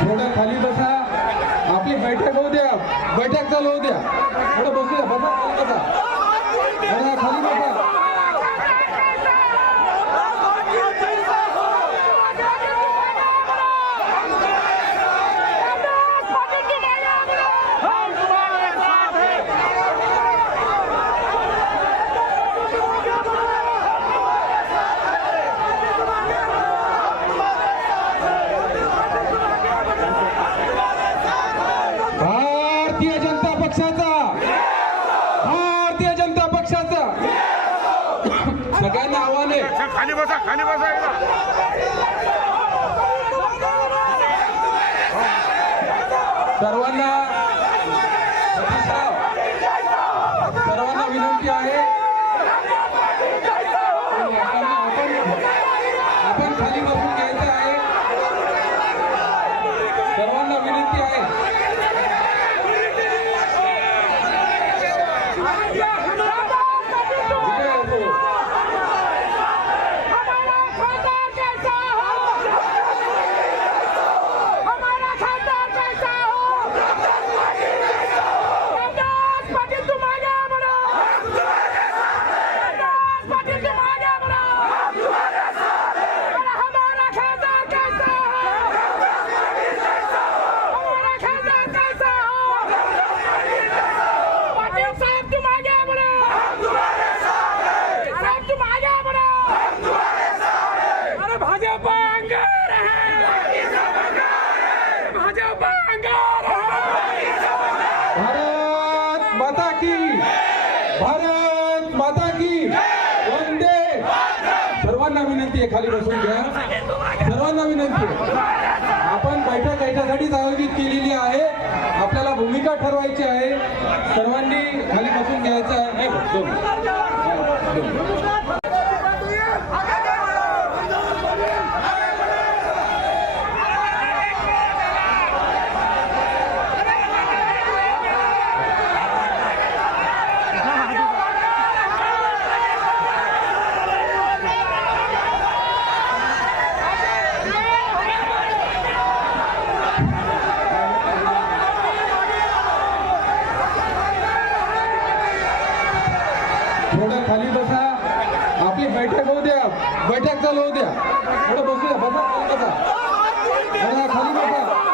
थोडं खाली बसा, आपली बैठक होऊ द्या, बैठक चालू होऊ द्या, थोडं बसूया, बसा खाली बसा, खाली बसा. भारतीय जनता पक्षाचा, भारतीय जनता पक्षाचा सगळ्यांना आव्हान आहे. खाली बसा, खाली बसा. सर्वांना सर्वांना विनंती आहे, आपण खाली बसून घ्यायचं आहे. सर्वांना विनंती आहे. भारत माता की, भारत माता की वंदे. सर्वांना विनंती आहे, खाली बसून घ्या. सर्वांना विनंती आहे, आपण बैठक याच्यासाठीच आयोजित केलेली आहे. आपल्याला भूमिका ठरवायची आहे. सर्वांनी खाली बसून घ्यायचं आहे. थोडं खाली बसा, आपली बैठक होऊ द्या, बैठक चालू होऊ द्या, थोडं बसूया, बसा खाली बसा, खाली बसा.